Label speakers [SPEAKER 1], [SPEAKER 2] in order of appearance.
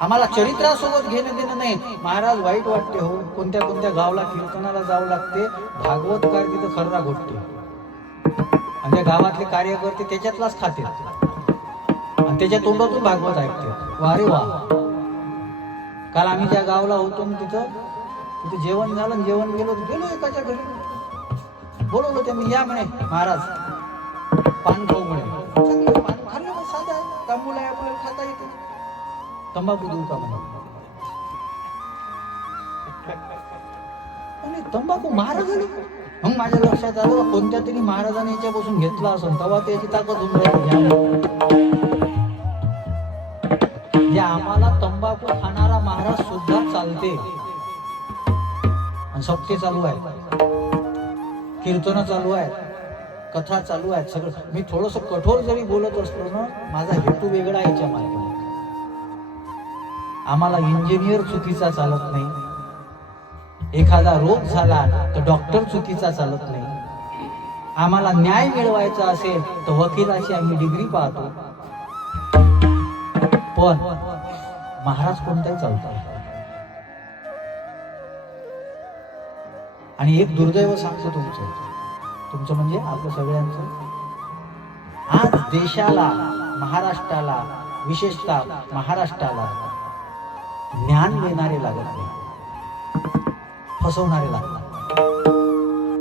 [SPEAKER 1] आम्हाला चरित्रासोबत घेणं देणं नाही. महाराज वाईट वाटते हो. कोणत्या कोणत्या गावला कीर्तनाला जावं लागते भागवतकार तिथं खर्रा घोटते. आणि त्या गावातले कार्यकर्ते त्याच्यातलाच खाते. आणि त्याच्या तोंडातून भागवत ऐकते. वा रे वा. काल आम्ही ज्या गावला होतो ना तिथं तिथं जेवण झालं आणि जेवण गेलो गेलो एकाच्या घरी. बोलवलं त्यांनी या म्हणे महाराज. पान खाऊ म्हणे तंबाखू देऊ का म्हणे तंबाखू महाराजांनी? मग माझ्या लक्षात आलं कोणत्या तरी महाराजाने याच्यापासून घेतला असं तेव्हा त्याची ताकद होऊन राहिली. जे आम्हाला तंबाखू खाणारा महाराज सुद्धा चालते. आणि सप्ते चालू आहे. कीर्तन चालू आहे कथा चालू आहेत. सगळं मी थोडस कठोर जरी बोलत असलो ना माझा हेतू वेगळा याच्या मागे आम्हाला इंजिनियर चुकीचा चालत नाही. एखादा रोग झाला तर डॉक्टर चुकीचा चालत नाही. आम्हाला न्याय मिळवायचा असेल तर वकिलाची आम्ही डिग्री पाहतो. पण महाराज कोणताही चालतो आणि एक दुर्दैव सांगतो तुमचं. तुमचं म्हणजे आपलं सगळ्यांचं. आज देशाला महाराष्ट्राला विशेषतः महाराष्ट्राला ज्ञान देणारे लागत नाही. फसवणारे लागतात.